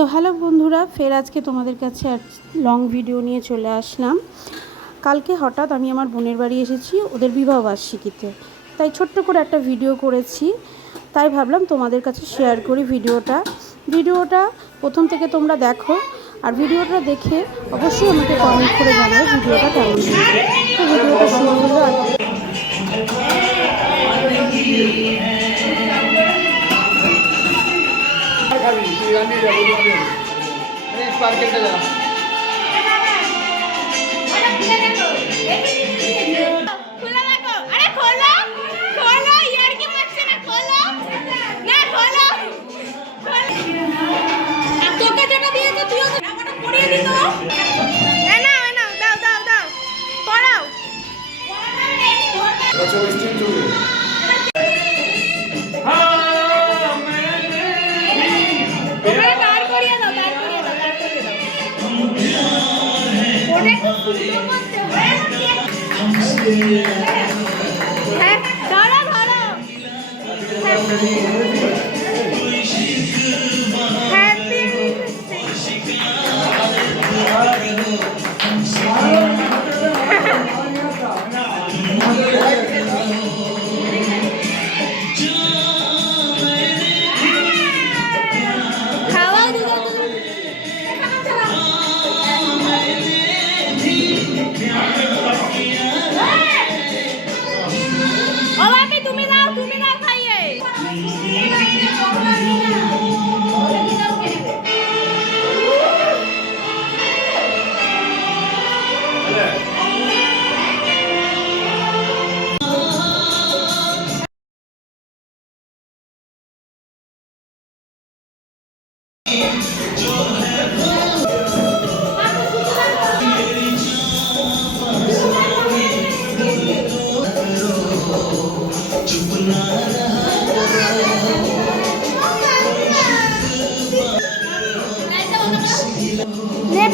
তো হ্যালো বন্ধুরা, ফের আজকে তোমাদের কাছে লং ভিডিও নিয়ে চলে আসলাম। কালকে হঠাৎ আমি আমার বোনের বাড়ি এসেছি ওদের বিবাহবার্ষিকীতে, তাই ছোট্ট করে একটা ভিডিও করেছি। তাই ভাবলাম তোমাদের কাছে শেয়ার করি ভিডিওটা প্রথম থেকে তোমরা দেখো, আর ভিডিওটা দেখে অবশ্যই আমাকে কমেন্ট করে জানাবে ভিডিওটা কেমন হয়েছে। তো ভিডিওটা শুরু হলো।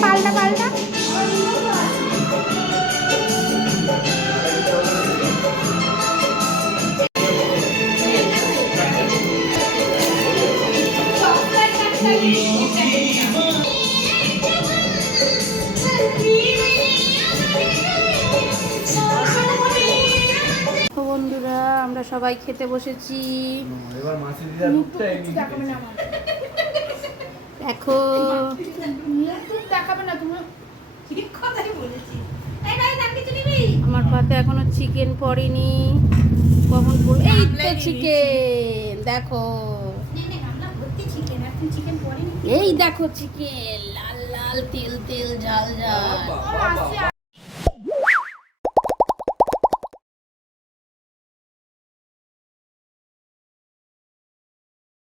পাল্টা বন্ধুরা, আমরা সবাই খেতে বসেছি। দেখো, আমার পাতে এখনো চিকেন পড়েনি, কখন পড়বে? এই তো চিকেন, দেখো এই দেখো চিকেন, লাল লাল তেল তেল ঝাল ঝাল।